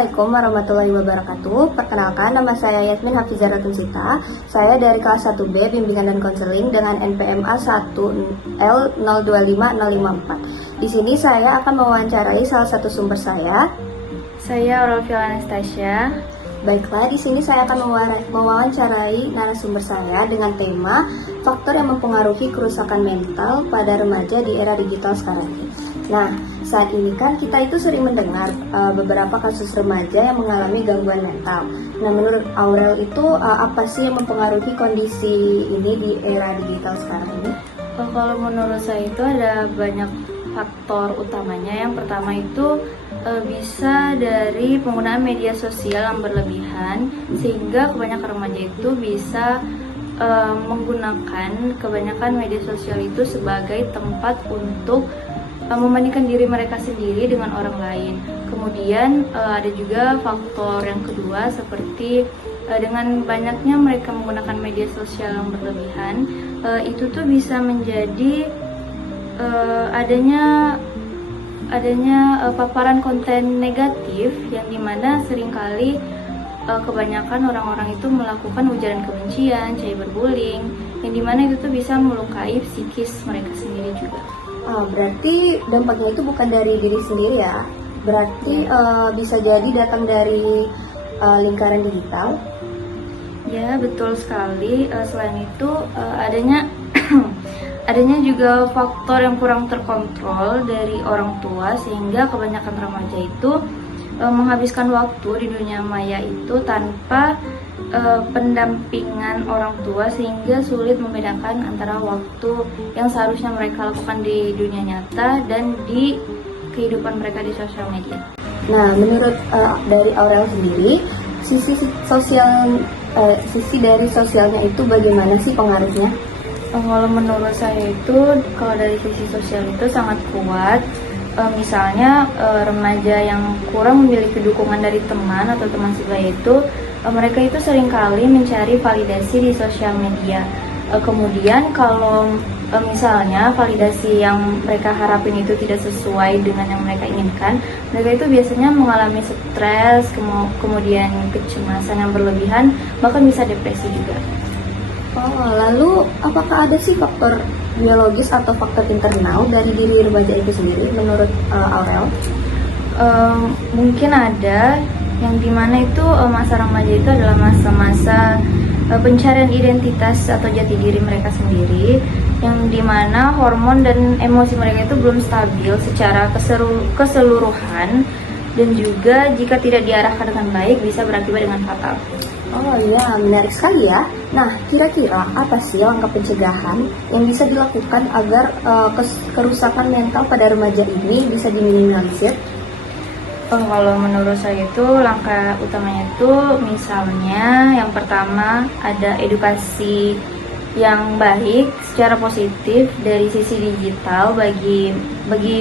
Assalamualaikum warahmatullahi wabarakatuh. Perkenalkan, nama saya Yasmin Hafizah Ratunsita. Saya dari kelas 1B Bimbingan dan Konseling dengan NPMA 1L025054. Di sini saya akan mewawancarai salah satu sumber saya. Saya Aurelvia Anastasia. Baiklah, di sini saya akan mewawancarai narasumber saya dengan tema faktor yang mempengaruhi kerusakan mental pada remaja di era digital sekarang ini. Nah, saat ini kan kita itu sering mendengar beberapa kasus remaja yang mengalami gangguan mental. Nah, menurut Aurel itu apa sih yang mempengaruhi kondisi ini di era digital sekarang ini? Kalau menurut saya itu ada banyak faktor utamanya. Yang pertama itu bisa dari penggunaan media sosial yang berlebihan, sehingga kebanyakan remaja itu bisa menggunakan kebanyakan media sosial itu sebagai tempat untuk membandingkan diri mereka sendiri dengan orang lain. Kemudian ada juga faktor yang kedua seperti dengan banyaknya mereka menggunakan media sosial yang berlebihan, itu tuh bisa menjadi adanya paparan konten negatif yang dimana seringkali kebanyakan orang-orang itu melakukan ujaran kebencian, cyberbullying, yang dimana itu tuh bisa melukai psikis mereka sendiri juga. Berarti dampaknya itu bukan dari diri sendiri ya? Berarti bisa jadi datang dari lingkaran digital? Ya, betul sekali. Selain itu adanya juga faktor yang kurang terkontrol dari orang tua, sehingga kebanyakan remaja itu menghabiskan waktu di dunia maya itu tanpa pendampingan orang tua, sehingga sulit membedakan antara waktu yang seharusnya mereka lakukan di dunia nyata dan di kehidupan mereka di sosial media. Nah, menurut dari Aurel sendiri, sisi dari sosialnya itu bagaimana sih pengaruhnya? Kalau menurut saya itu, kalau dari sisi sosial itu sangat kuat. Misalnya remaja yang kurang memiliki dukungan dari teman atau teman sebaya itu, mereka itu seringkali mencari validasi di sosial media. Kemudian kalau misalnya validasi yang mereka harapin itu tidak sesuai dengan yang mereka inginkan, mereka itu biasanya mengalami stres, kemudian kecemasan yang berlebihan, bahkan bisa depresi juga. Lalu apakah ada sih faktor biologis atau faktor internal dari diri remaja itu sendiri menurut Aurel? Mungkin ada, yang dimana itu masa remaja itu adalah masa-masa pencarian identitas atau jati diri mereka sendiri, yang dimana hormon dan emosi mereka itu belum stabil secara keseluruhan, dan juga jika tidak diarahkan dengan baik bisa berakibat dengan fatal. Oh iya, menarik sekali ya. Nah, kira-kira apa sih langkah pencegahan yang bisa dilakukan agar kerusakan mental pada remaja ini bisa diminimalisir? Kalau menurut saya itu langkah utamanya itu misalnya yang pertama ada edukasi yang baik secara positif dari sisi digital bagi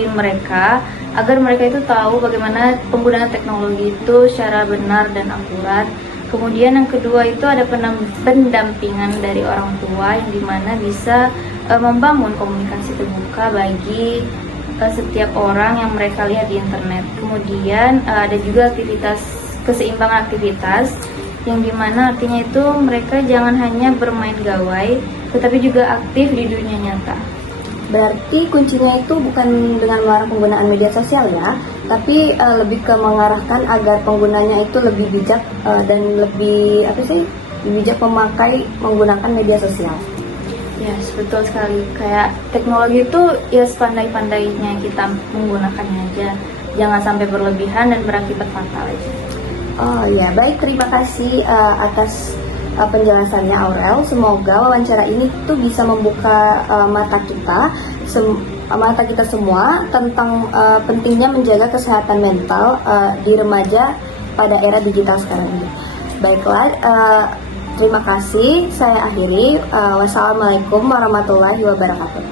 mereka, agar mereka itu tahu bagaimana penggunaan teknologi itu secara benar dan akurat. Kemudian yang kedua itu ada pendampingan dari orang tua, yang dimana bisa membangun komunikasi terbuka bagi setiap orang yang mereka lihat di internet. Kemudian ada juga keseimbangan aktivitas, yang dimana artinya itu mereka jangan hanya bermain gawai, tetapi juga aktif di dunia nyata. Berarti kuncinya itu bukan dengan melarang penggunaan media sosial ya, tapi lebih ke mengarahkan agar penggunanya itu lebih bijak dan lebih bijak menggunakan media sosial. Yes, betul sekali. Kayak teknologi itu ya sepandai-pandainya kita menggunakannya aja, jangan sampai berlebihan dan berakibat fatal aja. Oh ya, baik, terima kasih atas penjelasannya Aurel. Semoga wawancara ini tuh bisa membuka mata kita semua tentang pentingnya menjaga kesehatan mental di remaja pada era digital sekarang ini. Baiklah, terima kasih. Saya akhiri. Wassalamualaikum warahmatullahi wabarakatuh.